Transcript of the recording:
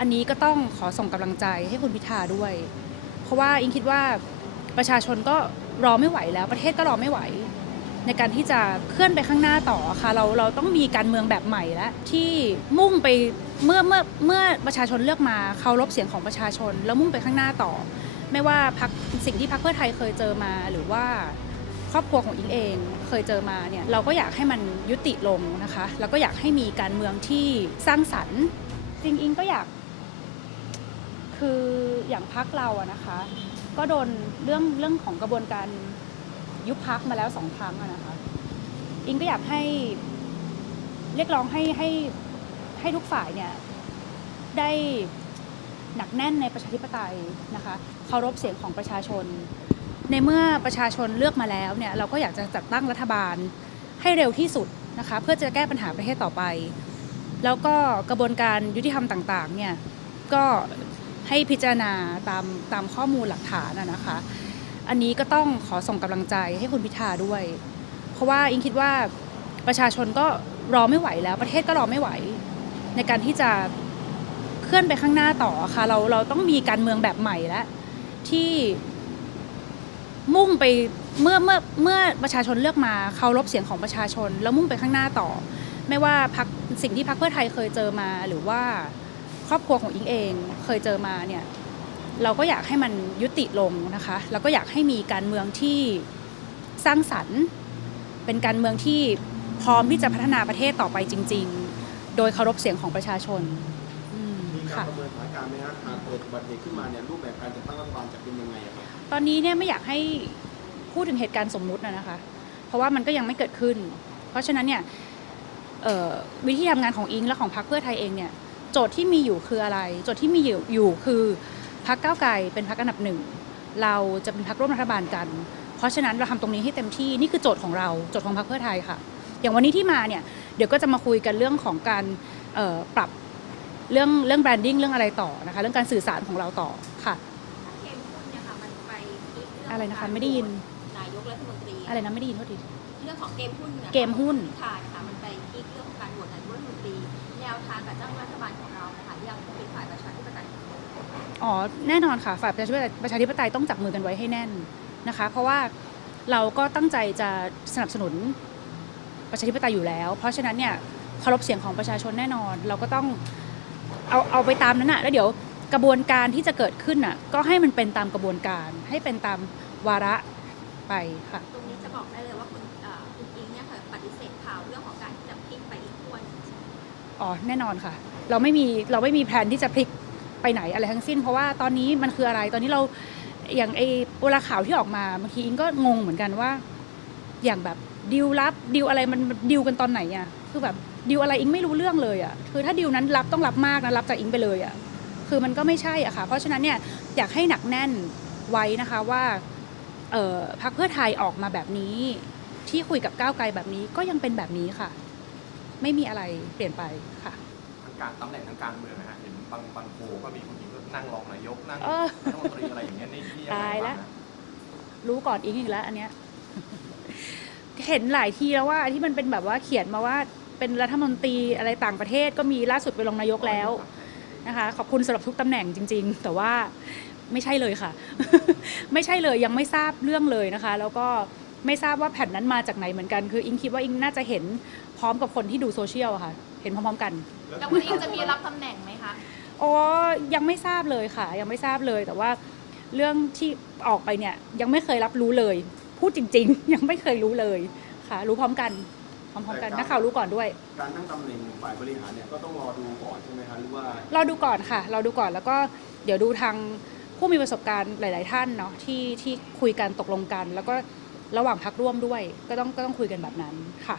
อันนี้ก็ต้องขอส่งกำลังใจให้คุณพิธาด้วย เพราะว่าอิงคิดว่าประชาชนก็รอไม่ไหวแล้ว ประเทศก็รอไม่ไหว ในการที่จะเคลื่อนไปข้างหน้าต่อค่ะเราเราต้องมีการเมืองแบบใหม่แล้วที่มุ่งไปเมื่อเมื่อเมื่อประชาชนเลือกมาเคารพเสียงของประชาชน แล้วมุ่งไปข้างหน้าต่อ ไม่ว่าพักสิ่งที่พักเพื่อไทยเคยเจอมาหรือว่าครอบครัวของอิงเองเคยเจอมาเนี่ยเราก็อยากให้มันยุติลงนะคะ แล้วก็อยากให้มีการเมืองที่สร้างสรรค์จริงอิงก็อยาก คืออย่างพักเราอะนะคะ ก็โดนเรื่องเรื่องของกระบวนการยุบพักมาแล้วสองครั้งอะนะคะ อิงก็อยากให้เรียกร้องให้ให้ให้ทุกฝ่ายเนี่ยได้หนักแน่นในประชาธิปไตยนะคะเคารพเสียงของประชาชน ในเมื่อประชาชนเลือกมาแล้วเนี่ยเราก็อยากจะจัดตั้งรัฐบาลให้เร็วที่สุดนะคะเพื่อจะแก้ปัญหาประเทศต่อไป แล้วก็กระบวนการยุติธรรมต่างๆเนี่ยก็ ให้พิจารณาตามตามข้อมูลหลักฐานอะนะคะ อันนี้ก็ต้องขอส่งกำลังใจให้คุณพิธาด้วย เพราะว่าอิงคิดว่าประชาชนก็รอไม่ไหวแล้ว ประเทศก็รอไม่ไหว ในการที่จะเคลื่อนไปข้างหน้าต่อค่ะ เราเราต้องมีการเมืองแบบใหม่แล้วที่มุ่งไปเมื่อเมื่อเมื่อประชาชนเลือกมาเคารพเสียงของประชาชน แล้วมุ่งไปข้างหน้าต่อ ไม่ว่าพักสิ่งที่พักเพื่อไทยเคยเจอมาหรือว่า ครอบครัวของอิงเองเคยเจอมาเนี่ยเราก็อยากให้มันยุติลงนะคะแล้วก็อยากให้มีการเมืองที่สร้างสรรค์ เป็นการเมืองที่พร้อมที่จะพัฒนาประเทศต่อไปจริง ๆ โดยเคารพเสียงของประชาชนอืมมีการค่ะประเมินสถานการณ์ไหมฮะหากเกิดอุบัติเหตุขึ้นมาเนี่ยรูปแบบการจัดตั้งรัฐบาลจะเป็นยังไงอะครับตอนนี้เนี่ยไม่อยากให้พูดถึงเหตุการณ์สมมุตินะนะคะ เพราะว่ามันก็ยังไม่เกิดขึ้น เพราะฉะนั้นเนี่ยเอ่อวิธีทำงานของอิงและของพรรคเพื่อไทยเองเนี่ย โจทย์ที่มีอยู่คืออะไร โจทย์ที่มีอยู่อยู่คือพรรคก้าวไกลเป็นพรรคอันดับหนึ่ง เราจะเป็นพรรคร่วมรัฐบาลกัน เพราะฉะนั้นเราทำตรงนี้ให้เต็มที่นี่คือโจทย์ของเราโจทย์ของพรรคเพื่อไทยค่ะ อย่างวันนี้ที่มาเนี่ยเดี๋ยวก็จะมาคุยกันเรื่องของการเอ่อปรับเรื่องเรื่องแบรนดิ้งเรื่องอะไรต่อนะคะเรื่องการสื่อสารของเราต่อค่ะเกมหุ้นเนี่ยค่ะมันไปพลิกเงอะไรนะคะขงไม่ได้ยินนายกรัฐมนตรีอะไรนะไม่ได้ยินโทษทีเรื่องของเกมหุ้นนี่ยเกมหุ้นค่ะนะคะมันไปพลิกเรื่องของการโหวต วทางการตั้งรัฐบาลของเรานะคะยังเป็นฝ่ายประชาธิปไตยอ๋อแน่นอนค่ะฝ่ายประชาธิปไตยประชาธิปไตยต้องจับมือกันไว้ให้แน่นนะคะ เพราะว่าเราก็ตั้งใจจะสนับสนุนประชาธิปไตยอยู่แล้ว เพราะฉะนั้นเนี่ยเคารพเสียงของประชาชนแน่นอน เราก็ต้องเอาเอาไปตามนั้นนะแล้วเดี๋ยวกระบวนการที่จะเกิดขึ้นน่ะก็ให้มันเป็นตามกระบวนการ ให้เป็นตามวาระไปค่ะ อ๋อแน่นอนค่ะ เราไม่มีเราไม่มีแผนที่จะพลิกไปไหนอะไรทั้งสิ้น เพราะว่าตอนนี้มันคืออะไรตอนนี้เราอย่างไอ้เวลาข่าวที่ออกมาบางทีอิงก็งงเหมือนกันว่า อย่างแบบดิวรับดิวอะไรมันดิวกันตอนไหนอะคือแบบดิวอะไรอิงไม่รู้เรื่องเลยอะคือถ้าดิวนั้นรับต้องรับมากนะรับจากอิงไปเลยอะคือมันก็ไม่ใช่อะค่ะ เพราะฉะนั้นเนี่ยอยากให้หนักแน่นไว้นะคะว่าพรรคเพื่อไทยออกมาแบบนี้ ที่คุยกับก้าวไกลแบบนี้ก็ยังเป็นแบบนี้ค่ะ ไม่มีอะไรเปลี่ยนไปค่ะทางการตำแหน่งทางการเมืองนะฮะเห็นบางบางโพลก็มีคุณหญิงก็นั่งรองนายกนั่งเออรัฐมนตรีอะไรอย่างเงี้ยนี่นี่ยังไงตายละบ้างนะรู้ก่อนอิงอีกแล้วอันเนี้ย เห็นหลายทีแล้วว่าที่มันเป็นแบบว่าเขียนมาว่าเป็นรัฐมนตรีอะไรต่างประเทศก็มีล่าสุดไปลงนายกแล้ว นะคะขอบคุณสำหรับทุกตำแหน่งจริง ๆ แต่ว่าไม่ใช่เลยค่ะ ไม่ใช่เลยยังไม่ทราบเรื่องเลยนะคะ แล้วก็ ไม่ทราบว่าแผ่นนั้นมาจากไหนเหมือนกัน คืออิงคิดว่าอิงน่าจะเห็นพร้อมกับคนที่ดูโซเชียลอะค่ะ เห็นพร้อมๆกัน แล้วคุณอิงจะมีรับตำแหน่งไหมคะ อ๋อ ยังไม่ทราบเลยค่ะ ยังไม่ทราบเลย แต่ว่าเรื่องที่ออกไปเนี่ยยังไม่เคยรับรู้เลย พูดจริง ๆ ยังไม่เคยรู้เลยค่ะ รู้พร้อมกัน พร้อมๆกัน นักข่าวรู้ก่อนด้วย การตั้งตำแหน่งฝ่ายบริหารเนี่ยก็ต้องรอดูก่อนใช่ไหมคะ หรือว่าเราดูก่อนค่ะ เราดูก่อนแล้วก็เดี๋ยวดูทางผู้มีประสบการณ์หลาย ๆ ท่านเนาะที่ที่คุยกันตกลงกัน แล้วก็ ระหว่างพักร่วมด้วย ก็ต้องก็ต้องคุยกันแบบนั้นค่ะ